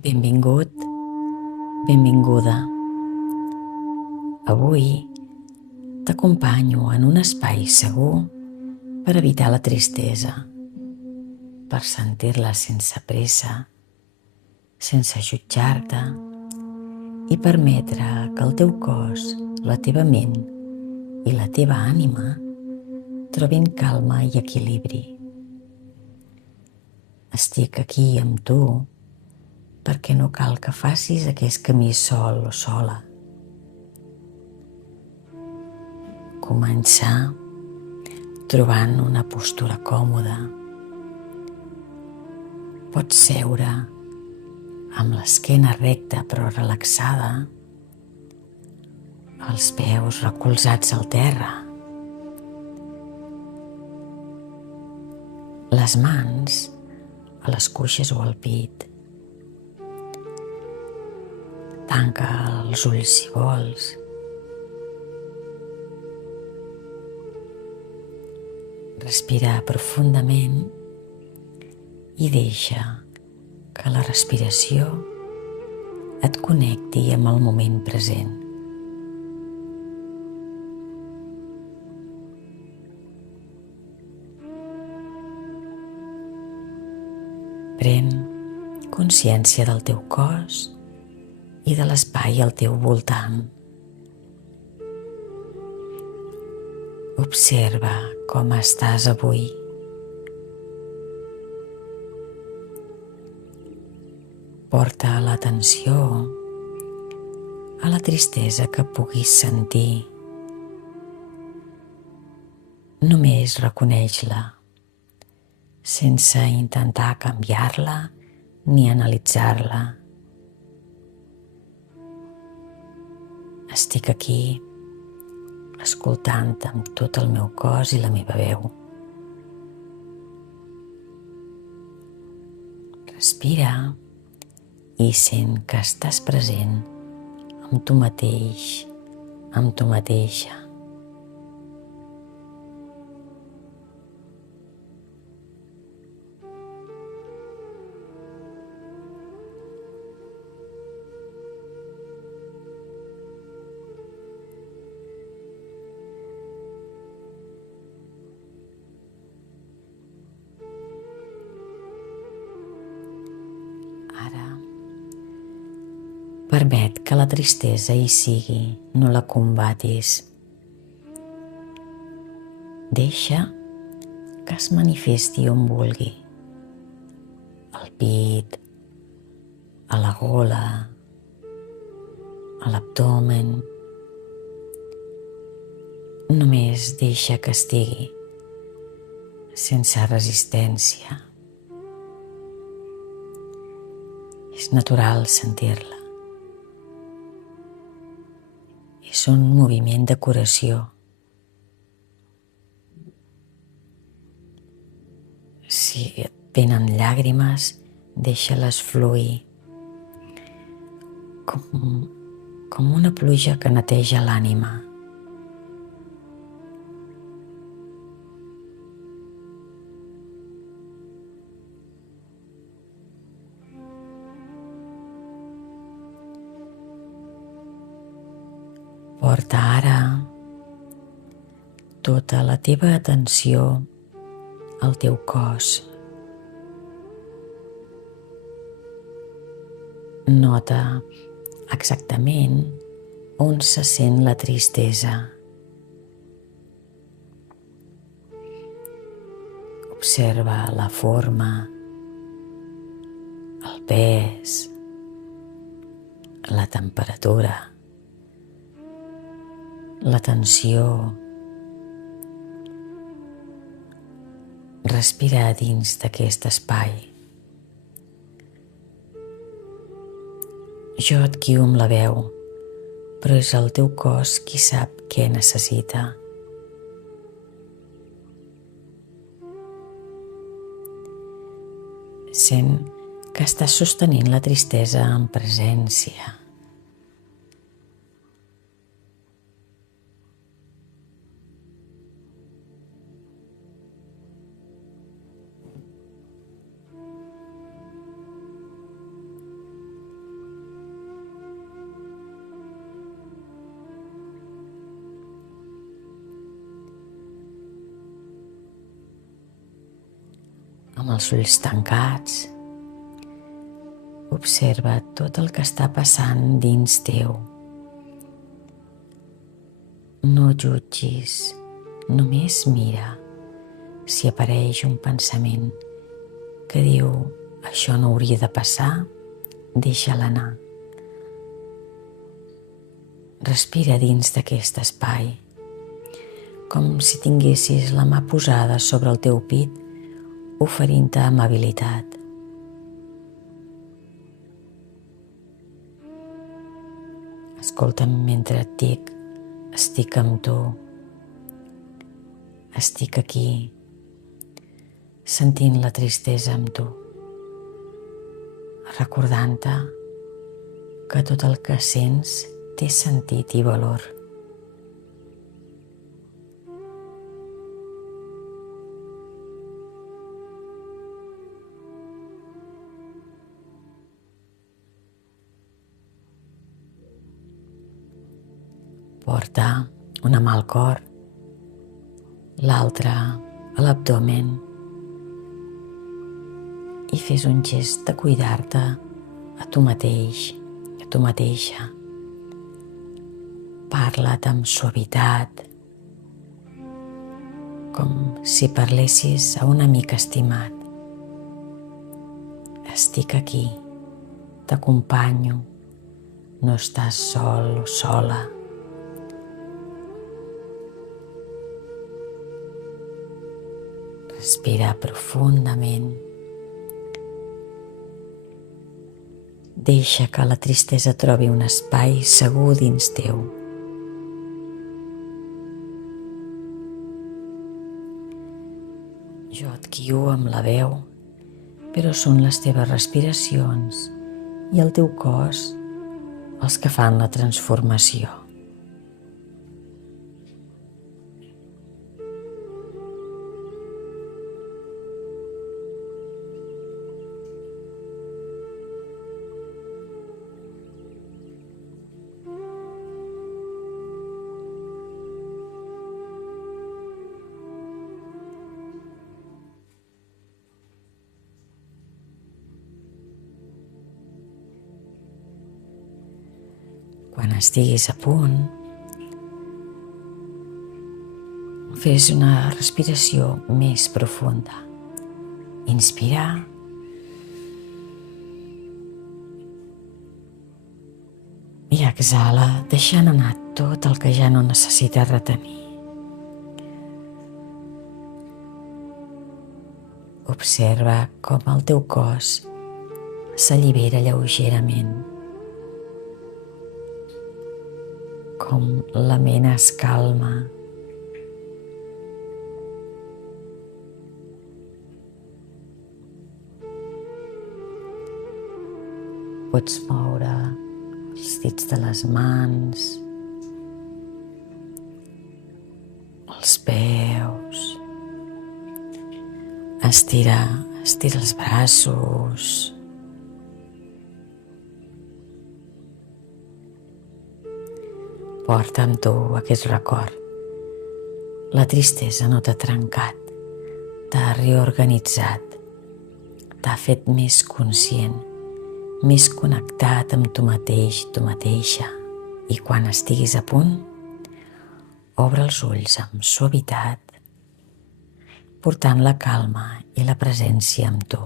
Benvingut, benvinguda. Avui t'acompanyo en un espai segur per evitar la tristesa, per sentir-la sense pressa, sense jutjar-te i permetre que el teu cos, la teva ment i la teva ànima trobin calma i equilibri. Estic aquí amb tu perquè no cal que facis aquest camí sol o sola. Començar trobant una postura còmoda. Pots seure amb l'esquena recta però relaxada, els peus recolzats al terra. Les mans a les cuixes o al pit. Tanca els ulls si vols. Respira profundament i deixa que la respiració et connecti amb el moment present. Pren consciència del teu cos i de l'espai al teu voltant. Observa com estàs avui. Porta l'atenció a la tristesa que puguis sentir. Només reconeix-la, sense intentar canviar-la ni analitzar-la. Estic aquí, escoltant amb tot el meu cos i la meva veu. Respira i sent que estàs present amb tu mateix, amb tu mateixa. Ara, permet que la tristesa hi sigui, no la combatis. Deixa que es manifesti on vulgui, al pit, a la gola, a l'abdomen. Només deixa que estigui, sense resistència. És natural sentir-la. És un moviment de curació. Si et venen llàgrimes, deixa-les fluir. Com una pluja que neteja l'ànima. Porta ara tota la teva atenció al teu cos. Nota exactament on se sent la tristesa. Observa la forma, el pes, la temperatura, la tensió. Respira a dins d'aquest espai. Jo et guio amb la veu, però és el teu cos qui sap què necessita. Sent que estàs sostenint la tristesa en presència. amb els ulls tancats, observa tot el que està passant dins teu. No jutgis, només mira. Si apareix un pensament que diu això no hauria de passar, deixa-la anar. Respira dins d'aquest espai, com si tinguessis la mà posada sobre el teu pit, oferint-te amabilitat. Escolta'm mentre et dic, estic amb tu, estic aquí, sentint la tristesa amb tu, recordant-te que tot el que sents té sentit i valor. Porta una mà al cor, l'altra a l'abdomen i fes un gest de cuidar-te a tu mateix, a tu mateixa. Parla't amb suavitat, com si parlessis a un amic estimat. Estic aquí, t'acompanyo, no estàs sol o sola. Respira profundament. Deixa que la tristesa trobi un espai segur dins teu. Jo et guio amb la veu, però són les teves respiracions i el teu cos els que fan la transformació. Quan estiguis a punt, fes una respiració més profunda. Inspira i exhala, deixant anar tot el que ja no necessites retenir. Observa com el teu cos s'allibera lleugerament, com la ment es calma. Pots moure els dits de les mans, els peus, estira els braços, porta amb tu aquest record. La tristesa no t'ha trencat, t'ha reorganitzat, t'ha fet més conscient, més connectat amb tu mateix, tu mateixa. I quan estiguis a punt, obre els ulls amb suavitat, portant la calma i la presència amb tu.